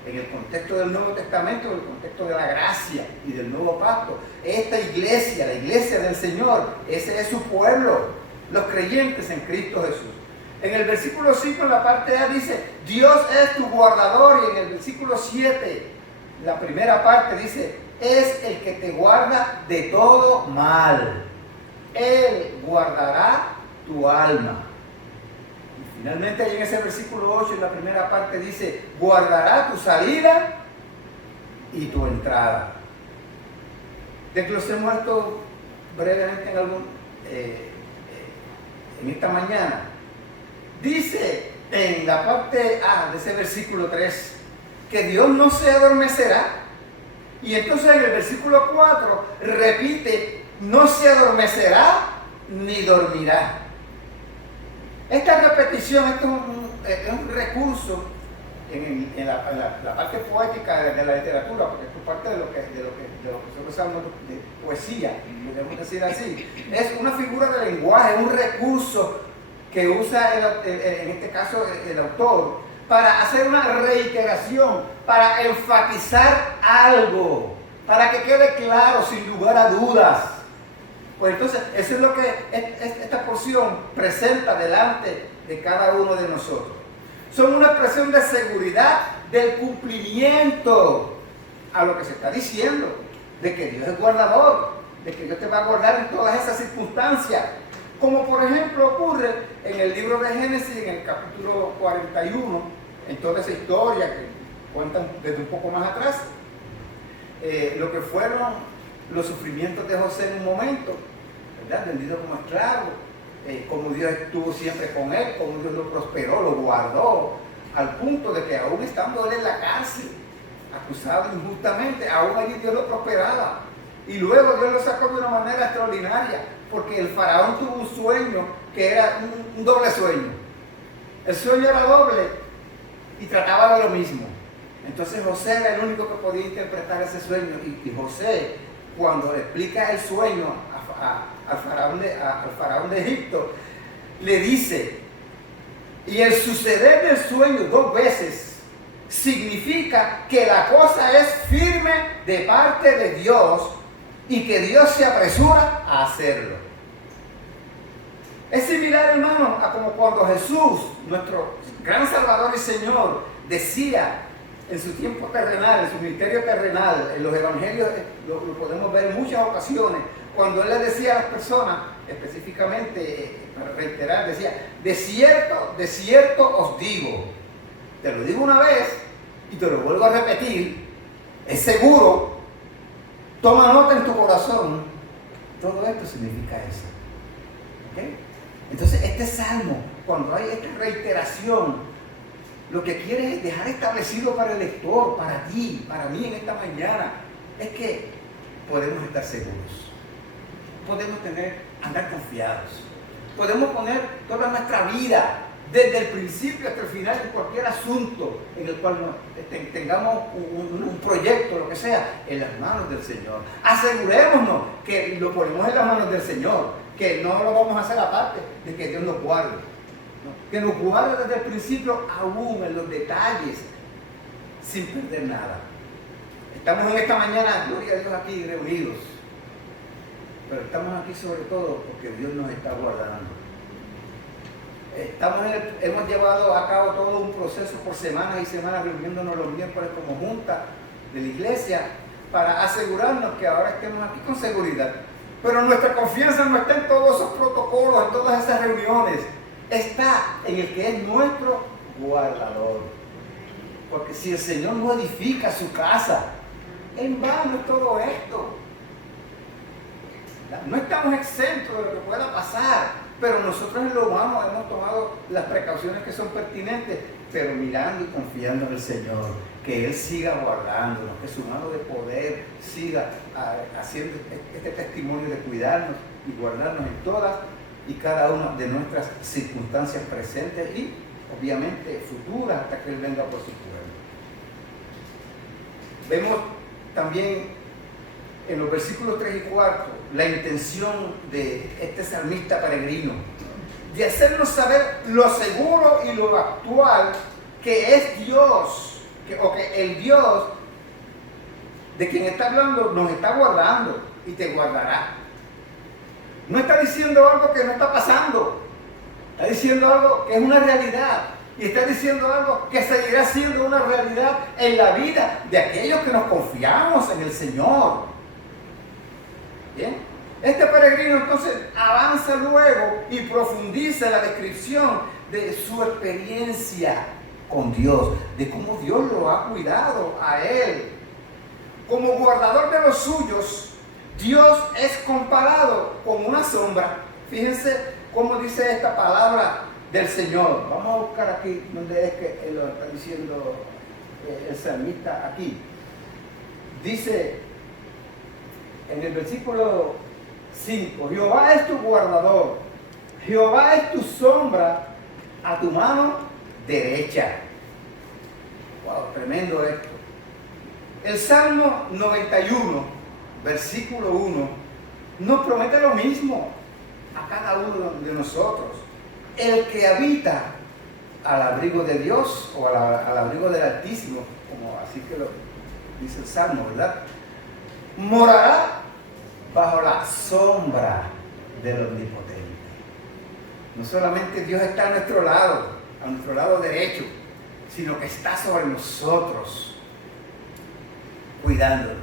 En el contexto del Nuevo Testamento, en el contexto de la gracia y del nuevo pacto, esta iglesia, la iglesia del Señor, ese es su pueblo, los creyentes en Cristo Jesús. En el versículo 5, en la parte A, dice, Dios es tu guardador. Y en el versículo 7, la primera parte, dice, es el que te guarda de todo mal. Él guardará tu alma. Y finalmente, ahí en ese versículo 8, en la primera parte, dice, guardará tu salida y tu entrada. Desglosemos esto brevemente en esta mañana. Dice en la parte A de ese versículo 3 que Dios no se adormecerá, y entonces en el versículo 4 repite, no se adormecerá ni dormirá. Esta repetición, esto es un recurso en la parte poética de la literatura, porque esto es parte de lo que nosotros hablamos de poesía, podemos decir así. Es una figura de lenguaje, un recurso que usa en este caso el autor para hacer una reiteración, para enfatizar algo, para que quede claro sin lugar a dudas. Pues entonces, eso es lo que esta porción presenta delante de cada uno de nosotros. Son una expresión de seguridad del cumplimiento a lo que se está diciendo, de que Dios es guardador, de que Dios te va a guardar en todas esas circunstancias. Como por ejemplo ocurre en el libro de Génesis, en el capítulo 41, en toda esa historia que cuentan desde un poco más atrás, lo que fueron los sufrimientos de José en un momento, ¿verdad?, vendido como esclavo, como Dios estuvo siempre con él, como Dios lo prosperó, lo guardó, al punto de que aún estando él en la cárcel, acusado injustamente, aún allí Dios lo prosperaba. Y luego Dios lo sacó de una manera extraordinaria, porque el faraón tuvo un sueño que era un doble sueño. El sueño era doble y trataba de lo mismo. Entonces José era el único que podía interpretar ese sueño. Y José, cuando le explica el sueño al faraón de Egipto, le dice, y el suceder del sueño 2 veces significa que la cosa es firme de parte de Dios y que Dios se apresura a hacerlo. Es similar, hermano, a como cuando Jesús, nuestro gran Salvador y Señor, decía en su tiempo terrenal, en su ministerio terrenal, en los evangelios lo podemos ver en muchas ocasiones, cuando él le decía a las personas, específicamente, para reiterar, decía, de cierto os digo, te lo digo una vez y te lo vuelvo a repetir, es seguro, toma nota en tu corazón, todo esto significa eso. ¿Okay? Entonces este salmo, cuando hay esta reiteración, lo que quiere es dejar establecido para el lector, para ti, para mí en esta mañana, es que podemos estar seguros, podemos andar confiados, podemos poner toda nuestra vida, desde el principio hasta el final, en cualquier asunto en el cual tengamos un proyecto, lo que sea, en las manos del Señor. Asegurémonos que lo ponemos en las manos del Señor, que no lo vamos a hacer aparte de que Dios nos guarde, ¿no? Que nos guarde desde el principio, aún en los detalles, sin perder nada. Estamos en esta mañana, gloria a Dios, aquí reunidos, pero estamos aquí sobre todo porque Dios nos está guardando. Hemos llevado a cabo todo un proceso por semanas y semanas, reuniéndonos los miércoles como junta de la iglesia para asegurarnos que ahora estemos aquí con seguridad. Pero nuestra confianza no está en todos esos protocolos, en todas esas reuniones. Está en el que es nuestro guardador. Porque si el Señor no edifica su casa, en vano es todo esto. No estamos exentos de lo que pueda pasar, pero nosotros en lo humano hemos tomado las precauciones que son pertinentes, pero mirando y confiando en el Señor, que Él siga guardándonos, que su mano de poder siga haciendo este testimonio de cuidarnos y guardarnos en todas y cada una de nuestras circunstancias presentes y obviamente futuras hasta que Él venga por su pueblo. Vemos también en los versículos 3 y 4, la intención de este salmista peregrino, de hacernos saber lo seguro y lo actual que es Dios, que el Dios de quien está hablando nos está guardando y te guardará. No está diciendo algo que no está pasando, está diciendo algo que es una realidad y está diciendo algo que seguirá siendo una realidad en la vida de aquellos que nos confiamos en el Señor. ¿Bien? Este peregrino entonces avanza luego y profundiza en la descripción de su experiencia con Dios, de cómo Dios lo ha cuidado a él. Como guardador de los suyos, Dios es comparado con una sombra. Fíjense cómo dice esta palabra del Señor. Vamos a buscar aquí donde es que lo está diciendo el salmista aquí. Dice en el versículo 5, Jehová es tu guardador, Jehová es tu sombra a tu mano derecha. Wow, tremendo esto. El Salmo 91, versículo 1, nos promete lo mismo a cada uno de nosotros. El que habita al abrigo de Dios o al abrigo del Altísimo, como así que lo dice el Salmo, ¿verdad? Morará bajo la sombra del Omnipotente. No solamente Dios está a nuestro lado derecho, sino que está sobre nosotros, cuidándonos,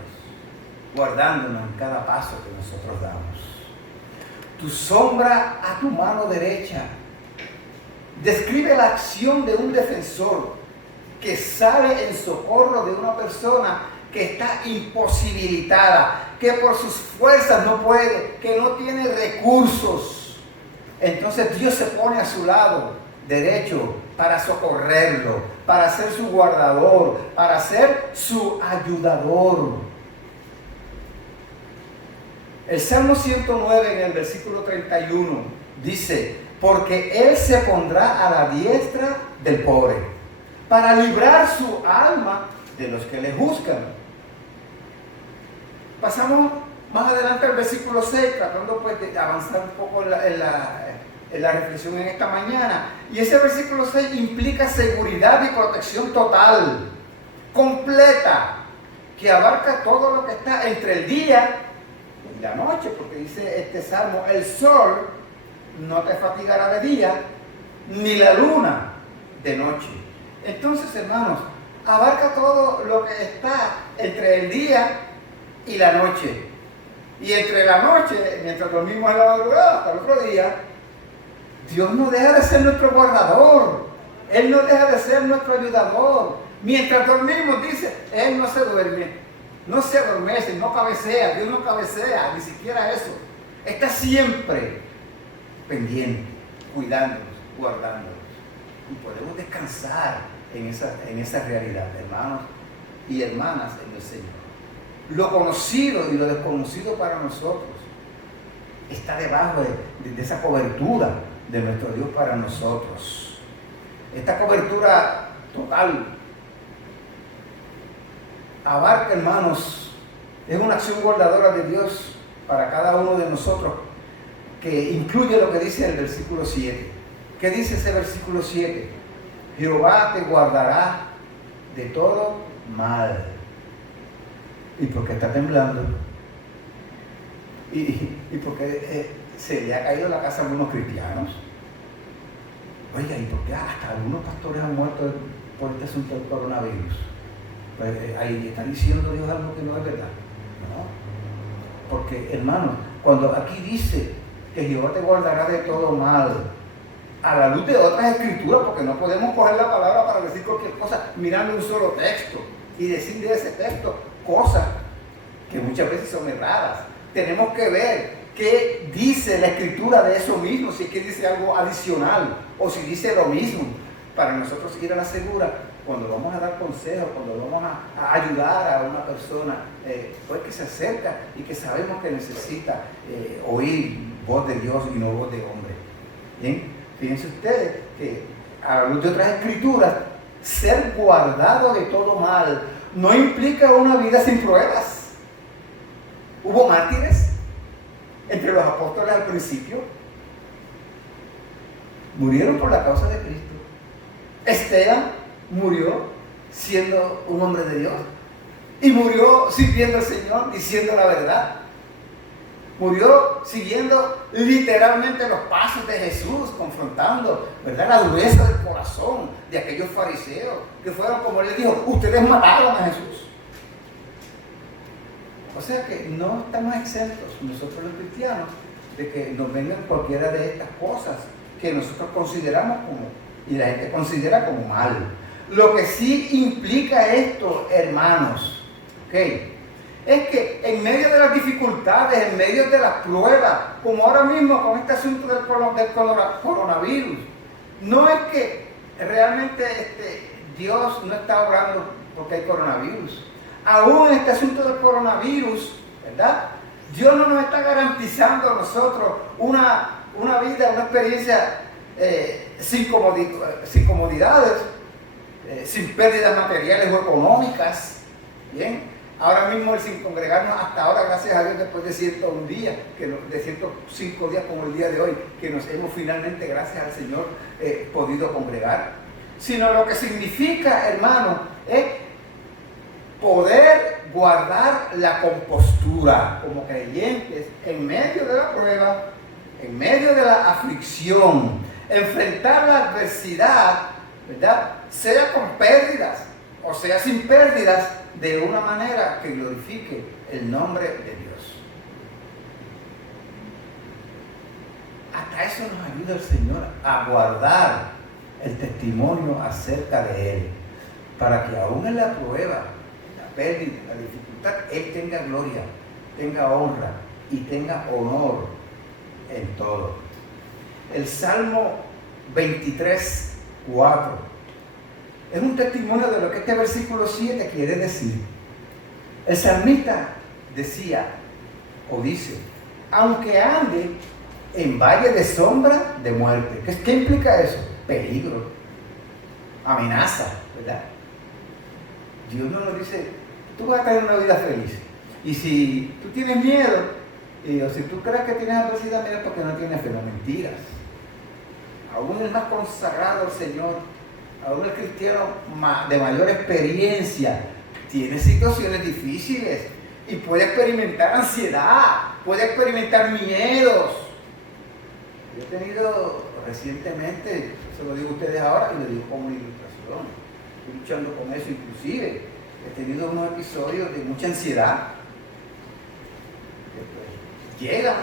guardándonos en cada paso que nosotros damos. Tu sombra a tu mano derecha describe la acción de un defensor que sale en socorro de una persona que está imposibilitada, que por sus fuerzas no puede, que no tiene recursos. Entonces Dios se pone a su lado derecho para socorrerlo, para ser su guardador, para ser su ayudador. El Salmo 109 en el versículo 31 dice, porque Él se pondrá a la diestra del pobre, para librar su alma de los que le juzgan. Pasamos más adelante al versículo 6, tratando pues de avanzar un poco en la reflexión en esta mañana. Y ese versículo 6 implica seguridad y protección total, completa, que abarca todo lo que está entre el día y la noche, porque dice este salmo, el sol no te fatigará de día, ni la luna de noche. Entonces, hermanos, abarca todo lo que está entre el día y la noche. Y entre la noche, mientras dormimos en la madrugada, hasta el otro día, Dios no deja de ser nuestro guardador. Él no deja de ser nuestro ayudador. Mientras dormimos, dice, Él no se duerme, no se adormece, no cabecea. Dios no cabecea, ni siquiera eso. Está siempre pendiente, cuidándonos, guardándonos. Y podemos descansar en esa realidad, hermanos y hermanas en el Señor. Lo conocido y lo desconocido para nosotros está debajo de esa cobertura de nuestro Dios para nosotros. Esta cobertura total abarca, hermanos, es una acción guardadora de Dios para cada uno de nosotros, que incluye lo que dice el versículo 7. ¿Qué dice ese versículo 7? Jehová te guardará de todo mal. ¿Y por qué está temblando? ¿Y por qué se le ha caído la casa a algunos cristianos? Oiga, ¿y por qué hasta algunos pastores han muerto por este asunto del coronavirus? Pues ahí está diciendo Dios algo que no es verdad. No. Porque, hermanos, cuando aquí dice que Jehová te guardará de todo mal, a la luz de otras escrituras, porque no podemos coger la palabra para decir cualquier cosa mirando un solo texto y decir de ese texto cosas que muchas veces son erradas. Tenemos que ver qué dice la escritura de eso mismo, si es que dice algo adicional o si dice lo mismo, para nosotros ir a la segura cuando vamos a dar consejos, cuando vamos a ayudar a una persona pues que se acerca y que sabemos que necesita oír voz de Dios y no voz de hombre. Bien, fíjense ustedes que a la luz de otras escrituras, ser guardado de todo mal no implica una vida sin pruebas. Hubo mártires entre los apóstoles al principio, murieron por la causa de Cristo. Esteban murió siendo un hombre de Dios y murió sirviendo al Señor, diciendo la verdad. Murió siguiendo literalmente los pasos de Jesús, confrontando, ¿verdad?, la dureza del corazón de aquellos fariseos que fueron, como él les dijo, ustedes mataron a Jesús. O sea que no estamos exentos nosotros los cristianos de que nos vengan cualquiera de estas cosas que nosotros consideramos como, y la gente considera como mal. Lo que sí implica esto, hermanos, ¿ok?, es que en medio de las dificultades, en medio de las pruebas, como ahora mismo con este asunto del coronavirus, no es que realmente Dios no está obrando porque hay coronavirus. Aún en este asunto del coronavirus, ¿verdad?, Dios no nos está garantizando a nosotros una vida, una experiencia sin comodidades, sin pérdidas materiales o económicas. Bien. Ahora mismo el sin congregarnos hasta ahora, gracias a Dios, después de 101 días, de 105 días como el día de hoy, que nos hemos finalmente, gracias al Señor, podido congregar. Sino lo que significa, hermano, es poder guardar la compostura como creyentes en medio de la prueba, en medio de la aflicción, enfrentar la adversidad, ¿verdad?, sea con pérdidas o sea sin pérdidas, de una manera que glorifique el nombre de Dios. Hasta eso nos ayuda el Señor a guardar el testimonio acerca de Él, para que aún en la prueba, la pérdida, la dificultad, Él tenga gloria, tenga honra y tenga honor en todo. El Salmo 23:4 es un testimonio de lo que este versículo 7 quiere decir. El salmista decía, o dice, aunque ande en valle de sombra de muerte. ¿Qué implica eso? Peligro, amenaza, ¿verdad? Dios no nos dice, tú vas a tener una vida feliz. Y si tú tienes miedo, o si tú crees que tienes adversidad, mira, porque no tienes fe, no, mentiras. Aún el más consagrado al Señor, aún el cristiano de mayor experiencia, tiene situaciones difíciles y puede experimentar ansiedad, puede experimentar miedos. Yo he tenido recientemente, se lo digo a ustedes ahora y lo digo como una ilustración, estoy luchando con eso inclusive. He tenido unos episodios de mucha ansiedad, Llega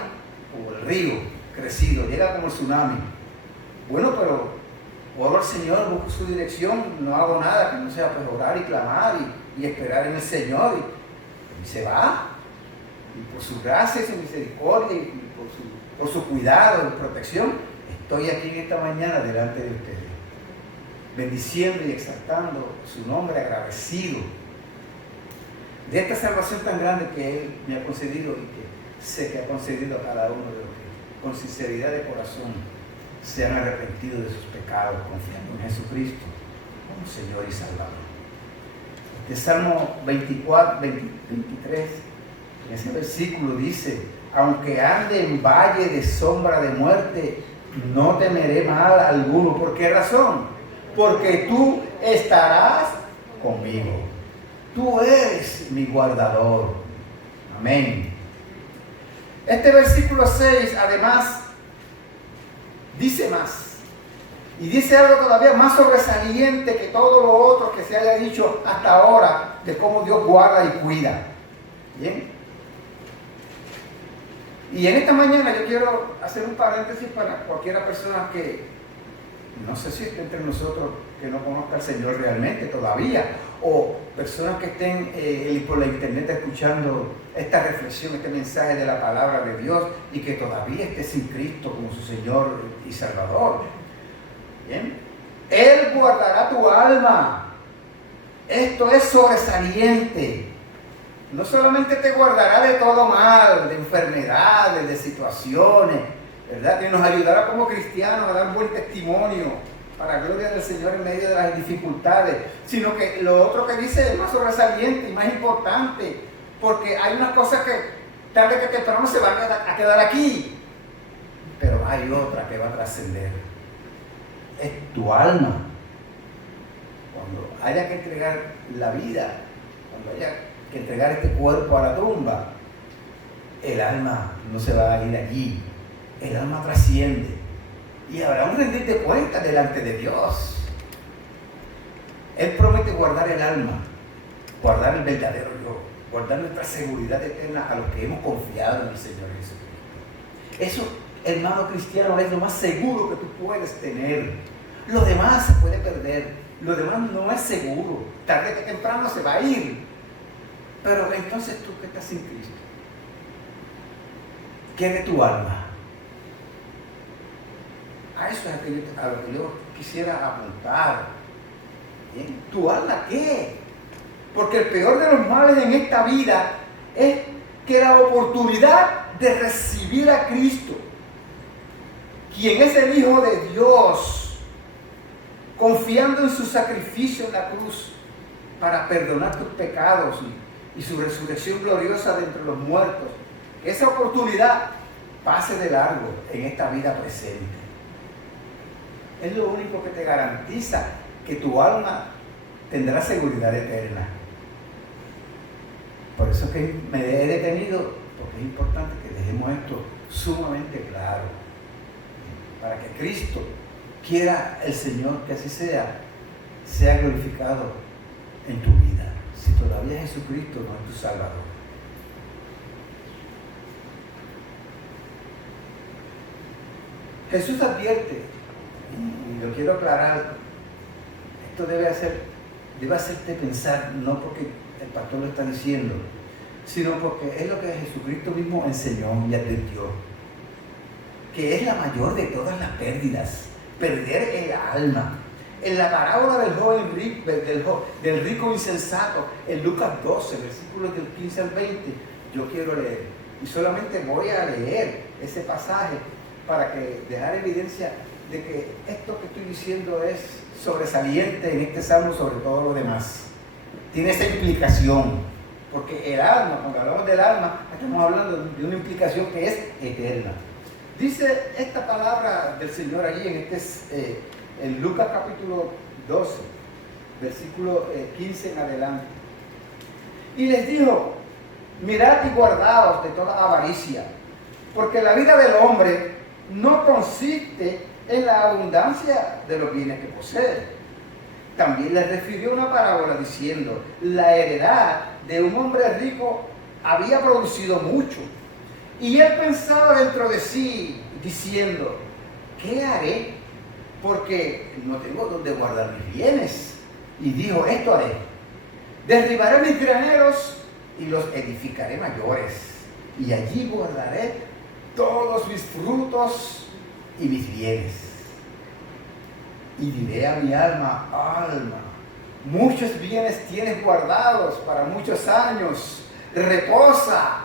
como el río crecido, llega como el tsunami. Bueno, pero oro al Señor, busco su dirección, no hago nada que no sea pues orar y clamar y esperar en el Señor. Y se va. Y por su gracia y su misericordia y por su cuidado y protección, estoy aquí en esta mañana delante de ustedes, bendiciendo y exaltando su nombre, agradecido de esta salvación tan grande que Él me ha concedido y que sé que ha concedido a cada uno de los que con sinceridad de corazón se han arrepentido de sus pecados, confiando en Jesucristo como Señor y Salvador. El Salmo 23, en ese versículo dice: aunque ande en valle de sombra de muerte, no temeré mal alguno. ¿Por qué razón? Porque tú estarás conmigo. Tú eres mi guardador. Amén. Este versículo 6 además dice más. Y dice algo todavía más sobresaliente que todo lo otro que se haya dicho hasta ahora de cómo Dios guarda y cuida. ¿Bien? Y en esta mañana yo quiero hacer un paréntesis para cualquiera persona que, no sé si esté entre nosotros, que no conozca al Señor realmente todavía, o personas que estén por la internet escuchando esta reflexión, este mensaje de la palabra de Dios y que todavía esté sin Cristo como su Señor y Salvador. ¿Bien? Él guardará tu alma. Esto es sobresaliente. No solamente te guardará de todo mal, de enfermedades, de situaciones, ¿verdad? Que nos ayudará como cristianos a dar buen testimonio para la gloria del Señor en medio de las dificultades, sino que lo otro que dice es más sobresaliente y más importante, porque hay unas cosas que tarde que temprano se van a quedar aquí, pero hay otra que va a trascender. Es tu alma. Cuando haya que entregar la vida, cuando haya que entregar este cuerpo a la tumba, el alma no se va a ir allí, el alma trasciende y habrá un rendir de cuentas delante de Dios. Él promete guardar el alma, guardar el verdadero yo, guardar nuestra seguridad eterna a los que hemos confiado en el Señor Jesucristo. Eso, hermano cristiano, es lo más seguro que tú puedes tener. Lo demás se puede perder, lo demás no es seguro, tarde que temprano se va a ir. Pero entonces tú que estás sin Cristo, ¿qué de tu alma? A eso es a lo que yo quisiera apuntar. ¿Bien? ¿Tu alma qué? Porque el peor de los males en esta vida es que la oportunidad de recibir a Cristo, quien es el Hijo de Dios, confiando en su sacrificio en la cruz para perdonar tus pecados y su resurrección gloriosa de entre los muertos, que esa oportunidad pase de largo en esta vida presente. Es lo único que te garantiza que tu alma tendrá seguridad eterna. Por eso es que me he detenido, porque es importante que dejemos esto sumamente claro, para que Cristo, quiera el Señor que así sea glorificado en tu vida, si todavía Jesucristo no es tu Salvador. Jesús advierte, y lo quiero aclarar, esto debe hacerte pensar, no porque el pastor lo está diciendo, sino porque es lo que Jesucristo mismo enseñó y advirtió, que es la mayor de todas las pérdidas, perder el alma. En la parábola del joven rico, del rico insensato, en Lucas 12, versículos del 15 al 20, yo quiero leer, y solamente voy a leer ese pasaje para que dejar evidencia de que esto que estoy diciendo es sobresaliente en este salmo sobre todo lo demás. Tiene esa implicación, porque el alma, cuando hablamos del alma, estamos hablando de una implicación que es eterna. Dice esta palabra del Señor allí en Lucas capítulo 12, versículo 15 en adelante. Y les dijo: mirad y guardaos de toda avaricia, porque la vida del hombre no consiste en la abundancia de los bienes que posee. También les refirió una parábola diciendo: la heredad de un hombre rico había producido mucho. Y él pensaba dentro de sí, diciendo, ¿qué haré? Porque no tengo donde guardar mis bienes. Y dijo, esto haré. Derribaré mis graneros y los edificaré mayores. Y allí guardaré todos mis frutos y mis bienes. Y diré a mi alma, alma, muchos bienes tienes guardados para muchos años. Reposa,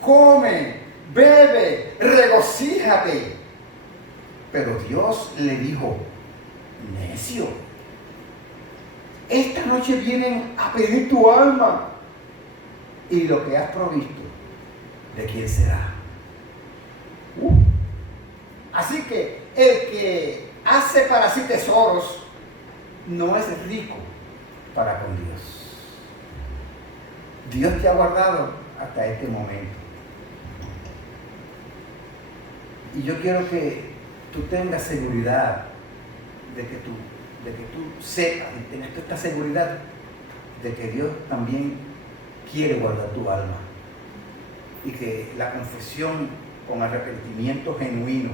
come, bebe, regocíjate. Pero Dios le dijo, necio, esta noche vienen a pedir tu alma, y lo que has provisto, ¿de quién será? Así que el que hace para sí tesoros no es rico para con Dios. Dios te ha guardado hasta este momento. Y yo quiero que tú tengas seguridad de que tú sepas, y tengas esta seguridad de que Dios también quiere guardar tu alma. Y que la confesión con arrepentimiento genuino,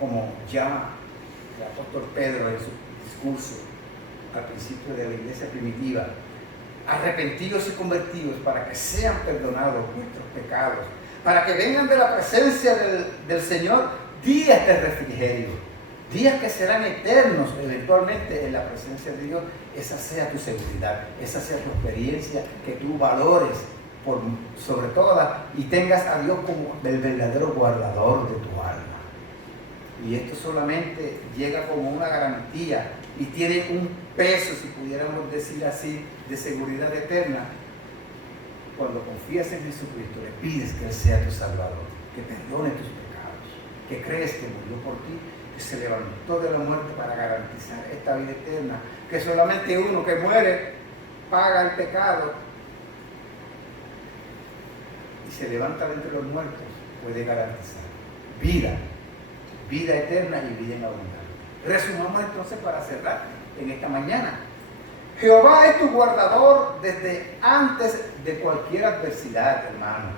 como llama el apóstol Pedro en su discurso al principio de la iglesia primitiva, arrepentidos y convertidos para que sean perdonados nuestros pecados, para que vengan de la presencia del Señor días de refrigerio, días que serán eternos eventualmente en la presencia de Dios. Esa sea tu seguridad, esa sea tu experiencia, que tú valores sobre todas y tengas a Dios como el verdadero guardador de tu alma. Y esto solamente llega como una garantía y tiene un peso, si pudiéramos decir así, de seguridad eterna. Cuando confías en Jesucristo, le pides que Él sea tu Salvador, que perdone tus pecados, que crees que murió por ti, que se levantó de la muerte para garantizar esta vida eterna, que solamente uno que muere paga el pecado y se levanta de entre los muertos puede garantizar vida eterna y vida en abundancia. Resumamos entonces para cerrar en esta mañana. Jehová es tu guardador desde antes de cualquier adversidad, hermano.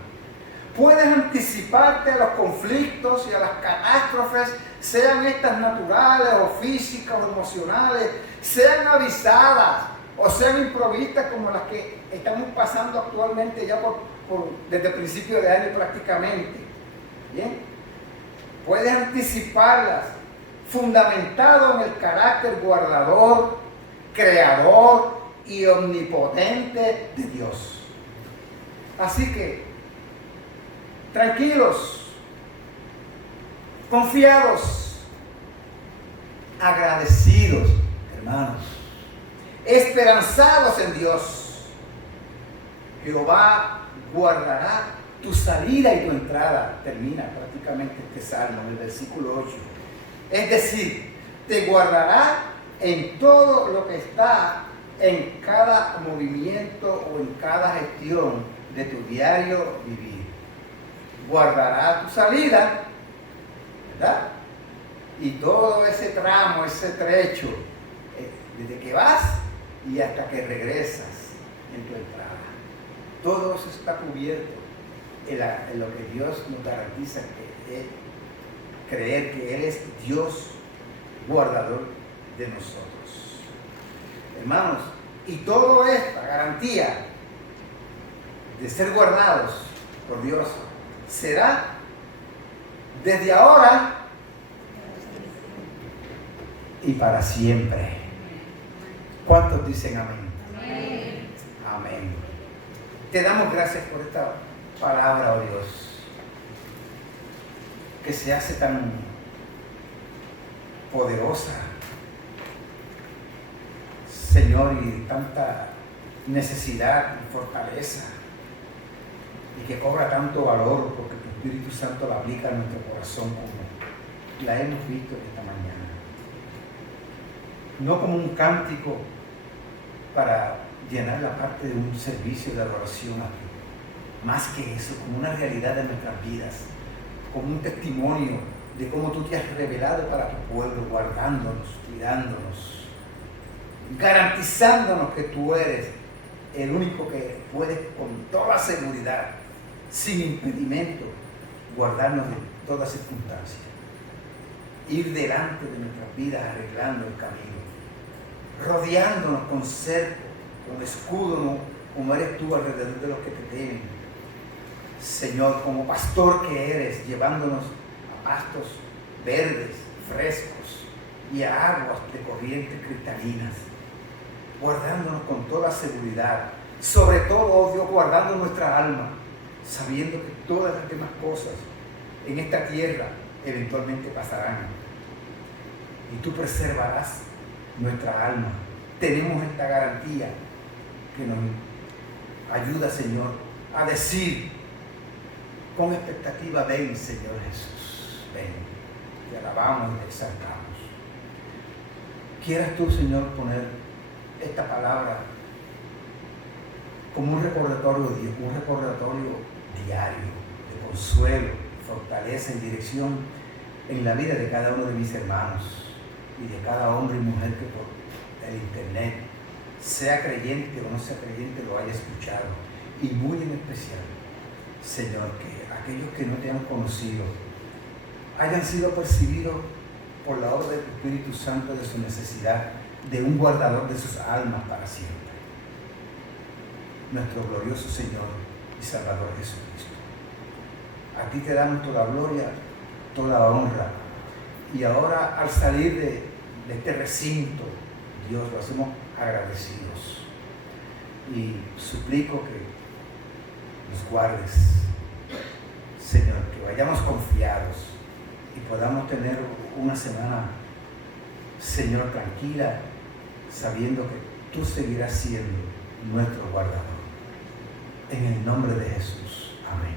Puedes anticiparte a los conflictos y a las catástrofes, sean estas naturales o físicas o emocionales, sean avisadas o sean improvistas como las que estamos pasando actualmente ya desde el principio de año prácticamente. ¿Bien? Puedes anticiparlas fundamentado en el carácter guardador, creador y omnipotente de Dios. Así que, tranquilos, confiados, agradecidos, hermanos, esperanzados en Dios. Jehová guardará tu salida y tu entrada. Termina prácticamente este salmo en el versículo 8. Es decir, te guardará en todo lo que está, en cada movimiento o en cada gestión de tu diario vivir. Guardará tu salida, ¿verdad? Y todo ese tramo, ese trecho, desde que vas y hasta que regresas en tu entrada. Todo eso está cubierto en lo que Dios nos garantiza, que es creer que Él es Dios guardador de nosotros. Hermanos, y toda esta garantía de ser guardados por Dios será desde ahora y para siempre. ¿Cuántos dicen amén? Amén. Amén. Te damos gracias por esta palabra, oh Dios, que se hace tan poderosa, Señor, y tanta necesidad y fortaleza, y que cobra tanto valor porque tu Espíritu Santo la aplica en nuestro corazón como la hemos visto esta mañana. No como un cántico para llenar la parte de un servicio de adoración a ti. Más que eso, como una realidad de nuestras vidas, como un testimonio de cómo tú te has revelado para tu pueblo, guardándonos, cuidándonos, garantizándonos que tú eres el único que puede con toda seguridad, sin impedimento, guardarnos de toda circunstancia, ir delante de nuestras vidas arreglando el camino, rodeándonos con cerco, con escudo, como eres tú alrededor de los que te temen. Señor, como pastor que eres, llevándonos a pastos verdes, frescos y a aguas de corrientes cristalinas, guardándonos con toda seguridad, sobre todo, oh Dios, guardando nuestra alma, sabiendo que todas las demás cosas en esta tierra eventualmente pasarán y tú preservarás nuestra alma. Tenemos esta garantía que nos ayuda, Señor, a decir con expectativa: ven, Señor Jesús, ven, te alabamos y te exaltamos. Quieras tú, Señor, poner esta palabra como un recordatorio diario de consuelo, fortaleza y dirección en la vida de cada uno de mis hermanos y de cada hombre y mujer que por el internet, sea creyente o no sea creyente, lo haya escuchado. Y muy en especial, Señor, que aquellos que no te han conocido hayan sido percibidos por la obra del Espíritu Santo de su necesidad de un guardador de sus almas para siempre. Nuestro glorioso Señor y Salvador Jesucristo. A ti te damos toda gloria, toda honra. Y ahora, al salir de este recinto, Dios, lo hacemos agradecidos. Y suplico que nos guardes, Señor, que vayamos confiados y podamos tener una semana, Señor, tranquila, sabiendo que tú seguirás siendo nuestro guardador. En el nombre de Jesús. Amén.